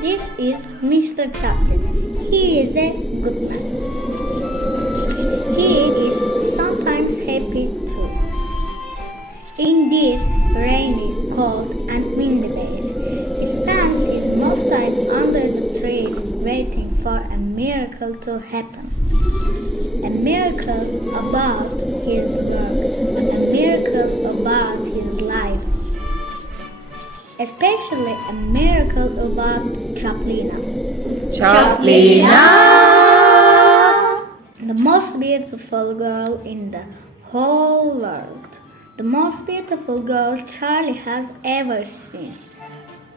This is Mr. Chaplin. He is a good man. He is sometimes happy too. In these rainy, cold and windy days, he spends his most time under the trees waiting for a miracle to happen. A miracle about his work, a miracle about his life. Especially a miracle about Chaplina. The most beautiful girl in the whole world. The most beautiful girl Charlie has ever seen.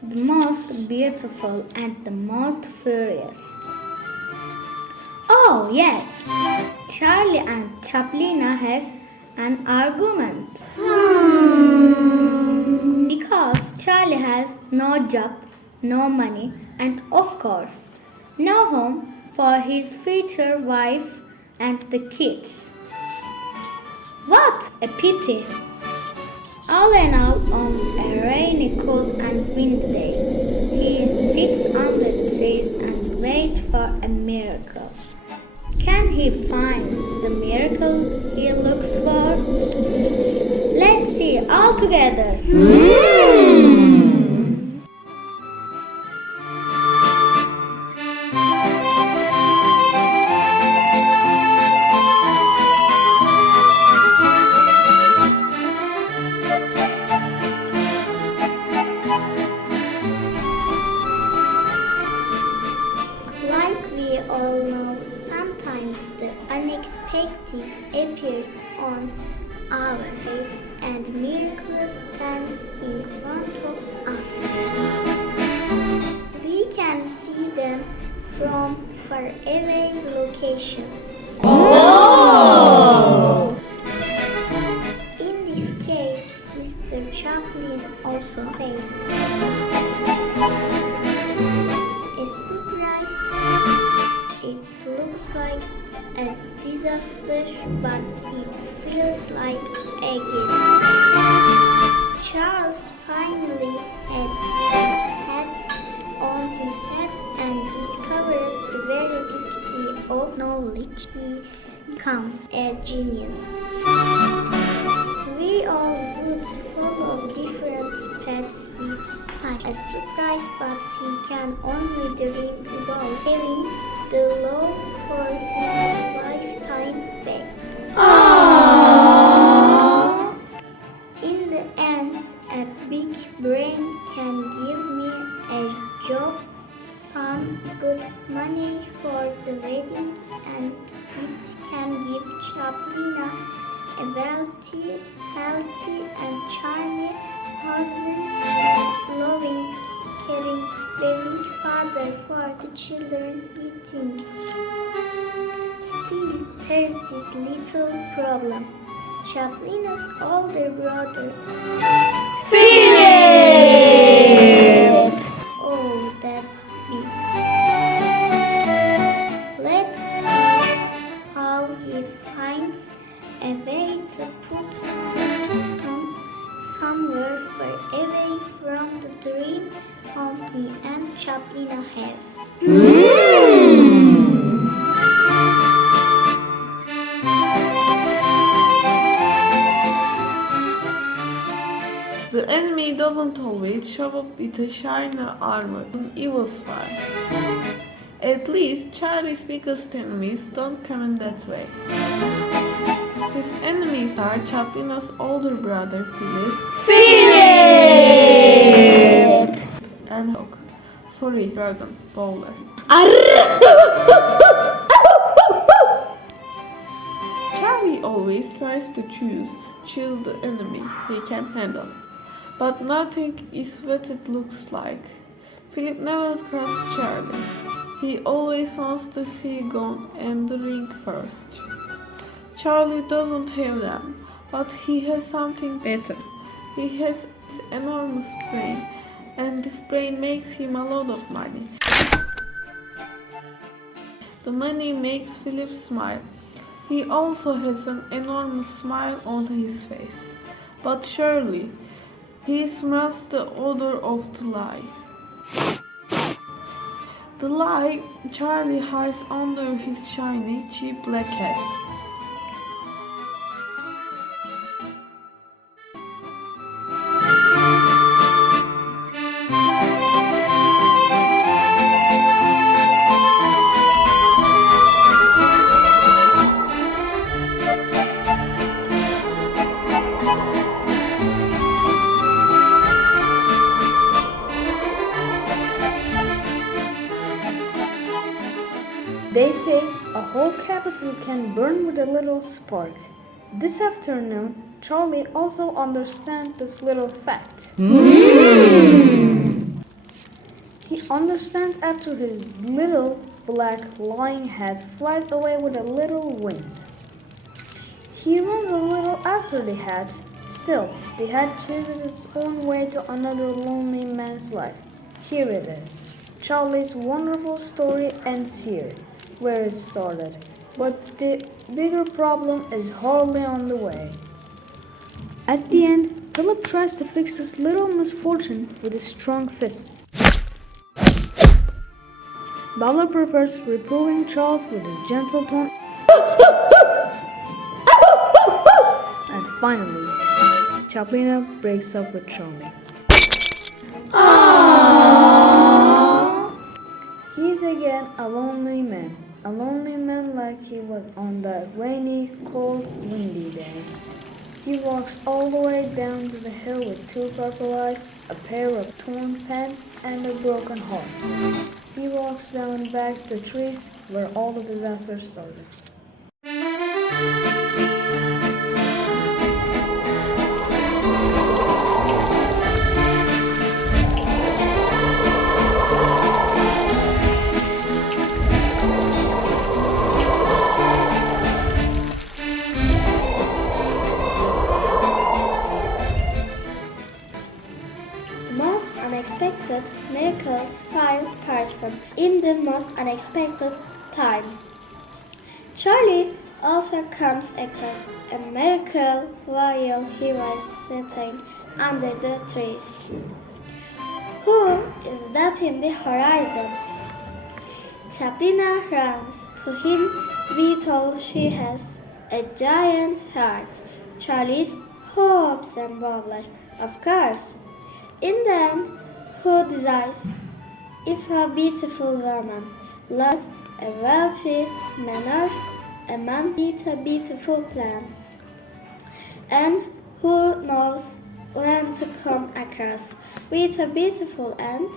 The most beautiful and the most furious. Oh yes, Charlie and Chaplina has an argument. Because Charlie has no job, no money, and of course, no home for his future wife and the kids. What a pity! All in all, on a rainy, cold and windy day, he sits under the trees and waits for a miracle. Can he find the miracle he looks for? Let's see all together. Like we all know, sometimes the unexpected appears on our face and miracles stand in front of us. We can see them from faraway locations. Oh! In this case, Mr. Chaplin also faced a surprise. It looks like a disaster, but it feels like a gift. Charles finally had his hat on his head and discovered the very big sea of knowledge. He becomes a genius. We all would follow different paths with such a surprise, but he can only dream about having the love for his lifetime back. Aww. In the end, a big brain can give me a job, some good money for the wedding, and it can give Chaplina a wealthy, healthy, and charming husband, loving, caring, caring father for the children he thinks. Still, there's this little problem. Chaplina's older brother, Philip! oh, that beast. Let's see how he finds a way to put him somewhere far away from the dream home he and Chaplina have. The enemy doesn't always show up with a shiny armor and evil smile. At least Charlie's biggest enemies don't come in that way. His enemies are Chaplina's older brother Philip. and hawk. Sorry, dragon, bowler. Charlie always tries to chill the enemy he can handle. But nothing is what it looks like. Philip never trusts Charlie. He always wants to see gun and the ring first. Charlie doesn't have them, but he has something better. He has this enormous brain, and this brain makes him a lot of money. The money makes Philip smile. He also has an enormous smile on his face. But surely, he smells the odor of the lie. The lie Charlie hides under his shiny, cheap black hat. They say a whole capital can burn with a little spark. This afternoon, Charlie also understands this little fact. He understands after his little black lying head flies away with a little wind. He runs a little after the hat. Still, the hat chases its own way to another lonely man's life. Here it is. Charlie's wonderful story ends here, where it started, but the bigger problem is hardly on the way. At the end, Philip tries to fix his little misfortune with his strong fists. Bowler prepares reproving Charles with a gentle tone. And finally, Chaplin breaks up with Charlie. He's again a lonely man like he was on that rainy, cold, windy day. He walks all the way down to the hill with 2 purple eyes, a pair of torn pants, and a broken heart. He walks down back to the trees where all the disaster started. Unexpected miracles finds person in the most unexpected time. Charlie also comes across a miracle while he was sitting under the trees. Who is that in the horizon? Chaplin runs to him, be told she has a giant heart. Charlie's hopes and bowler, of course. In the end, who decides if a beautiful woman loves a wealthy man or a man with a beautiful plan? And who knows when to come across with a beautiful end?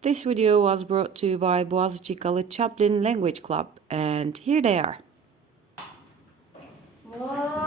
This video was brought to you by Boğaziçi College Chaplin Language Club, and here they are. Wow.